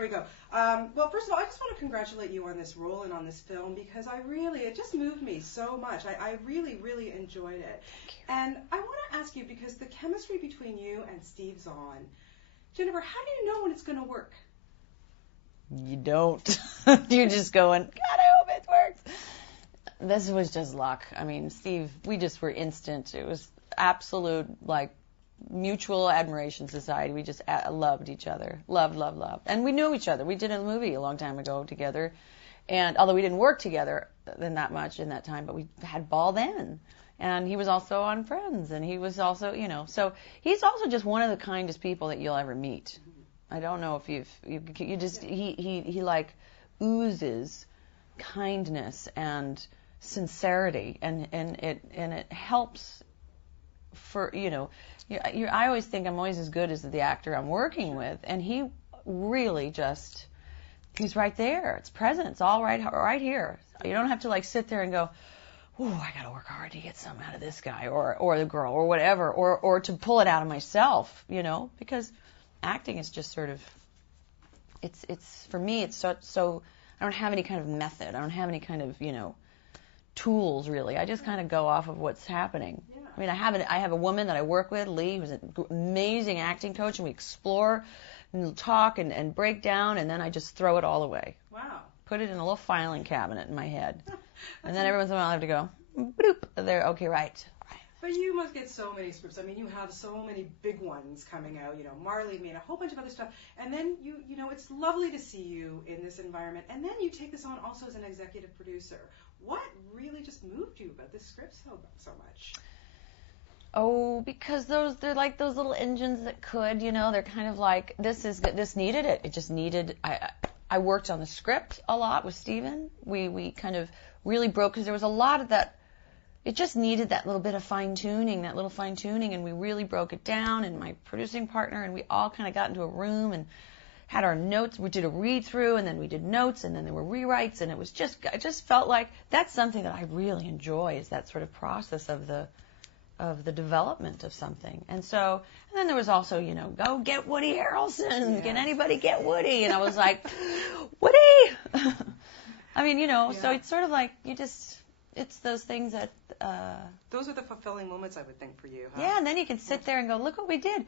Here we go. Well, first of all, I just want to congratulate you on this role and on this film because it just moved me so much. I really, really enjoyed it. And I want to ask you, because the chemistry between you and Steve Zahn, Jennifer, how do you know when it's going to work? You don't. You're just going, God, I hope it works. This was just luck. I mean, Steve, we just were instant. It was absolute, like, mutual admiration society. We just loved each other. Loved. And we knew each other. We did a movie a long time ago together. And although we didn't work together then that much in that time, but we had ball then. And he was also on Friends. And he was also, so he's also just one of the kindest people that you'll ever meet. I don't know if he like oozes kindness and sincerity, and it helps for, I always think I'm always as good as the actor I'm working with, and he really just, he's right there. It's present. It's all right here. You don't have to like sit there and go, oh, I got to work hard to get something out of this guy or the girl or whatever, or to pull it out of myself, because acting is just sort of, it's for me, it's so, I don't have any kind of method. I don't have any kind of, tools really. I just kind of go off of what's happening. Yeah. I mean, I have a woman that I work with, Lee, who's an amazing acting coach, and we explore and talk and break down, and then I just throw it all away. Wow. Put it in a little filing cabinet in my head. And then every once in a while I have to go, bloop, there, okay, right. But you must get so many scripts. I mean, you have so many big ones coming out. Marley made a whole bunch of other stuff. And then it's lovely to see you in this environment. And then you take this on also as an executive producer. What really just moved you about this script so much? Oh, because they're like those little engines that could, they're kind of like, this needed it. It just needed, I worked on the script a lot with Steven. We kind of really broke, because there was a lot of that. It just needed that little bit of fine-tuning, and we really broke it down, and my producing partner, and we all kind of got into a room and had our notes. We did a read-through, and then we did notes, and then there were rewrites, and it just felt like that's something that I really enjoy, is that sort of process of the development of something. And then there was also, go get Woody Harrelson. Yes. Can anybody get Woody? And I was like, Woody! I mean, so it's sort of like it's those things that... those are the fulfilling moments, I would think, for you, huh? Yeah, and then you can sit there and go, look what we did.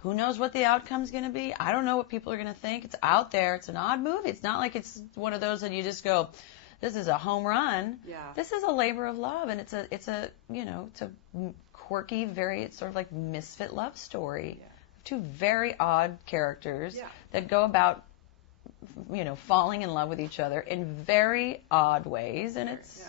Who knows what the outcome's going to be? I don't know what people are going to think. It's out there. It's an odd movie. It's not like it's one of those that you just go, this is a home run. Yeah. This is a labor of love, and it's a quirky, it's sort of like misfit love story. Yeah. Two very odd characters that go about, falling in love with each other in very odd ways, and it's...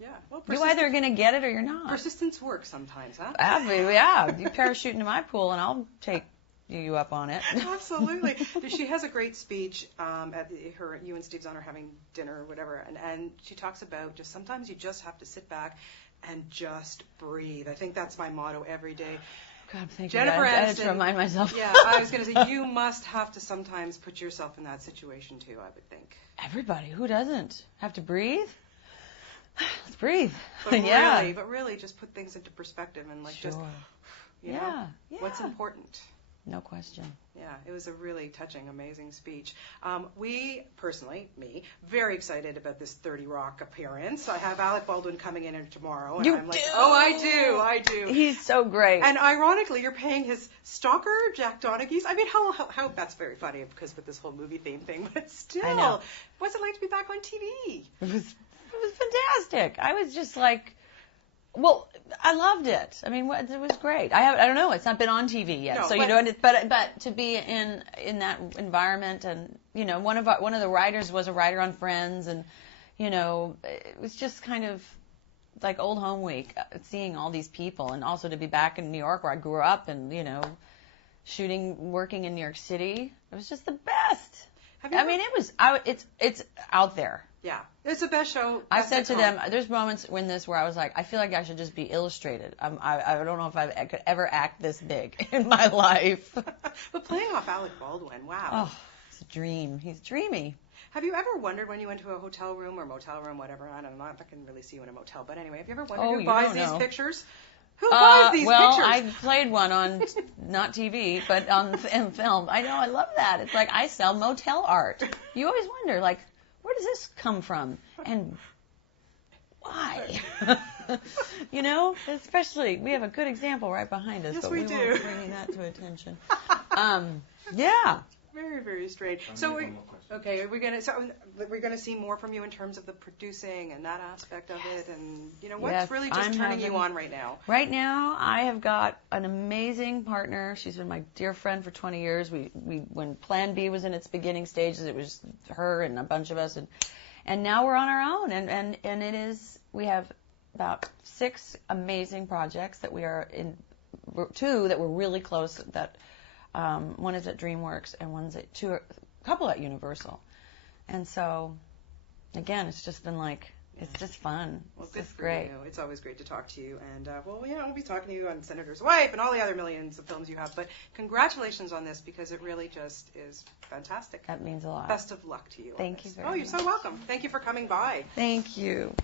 Yeah. Well, you're either going to get it or you're not. Persistence works sometimes, huh? Yeah. You parachute into my pool, and I'll take you up on it. Absolutely. She has a great speech you and Steve Zahn are having dinner or whatever, and she talks about just sometimes you just have to sit back and just breathe. I think that's my motto every day. God, thank Jennifer you. I Aniston, had to remind myself. Yeah, I was going to say, you must have to sometimes put yourself in that situation too, I would think. Everybody. Who doesn't? Have to breathe? Let's breathe. But really just put things into perspective and just, what's important. No question. Yeah, it was a really touching, amazing speech. We, personally, me, very excited about this 30 Rock appearance. I have Alec Baldwin coming in tomorrow. And I'm like, oh, I do. He's so great. And ironically, you're paying his stalker, Jack Donaghy's. I mean, how that's very funny because with this whole movie theme thing, but still, what's it like to be back on TV? It was fantastic. I was just like, well, I loved it. I mean, it was great. I don't know. It's not been on TV yet, but to be in that environment, and one of the writers was a writer on Friends, and it was just kind of like old home week, seeing all these people, and also to be back in New York where I grew up, and working in New York City. It was just the best. It's out there. Yeah, it's the best show. I said to them, there's moments in this where I was like, I feel like I should just be illustrated. I don't know if I could ever act this big in my life. But playing off Alec Baldwin, wow. Oh, it's a dream. He's dreamy. Have you ever wondered when you went to a hotel room or motel room, whatever, I don't know, I can really see you in a motel, but anyway, have you ever wondered who buys these pictures? Who buys these well, pictures? I played one on, not TV, but on in film. I know, I love that. It's like I sell motel art. You always wonder, like, where does this come from? And why? You know, especially, we have a good example right behind us, Yes, but we we do. won't bring that to attention. Yeah. Very, very strange. So we're gonna see more from you in terms of the producing and that aspect of it, and what's Yes, really just turning you on right now. Right now, I have got an amazing partner. She's been my dear friend for 20 years. We when Plan B was in its beginning stages, it was her and a bunch of us, and now we're on our own, and it is, we have about 6 amazing projects that we are in, 2 that we're really close, that one is at DreamWorks and one's at a couple at Universal. And so, again, it's just been like, it's just fun. Well, it's good just for great. you. It's always great to talk to you. And, we'll be talking to you on Senator's Wife and all the other millions of films you have. But congratulations on this, because it really just is fantastic. That means a lot. Best of luck to you. Thank you very much. Oh, you're so welcome. Thank you for coming by. Thank you.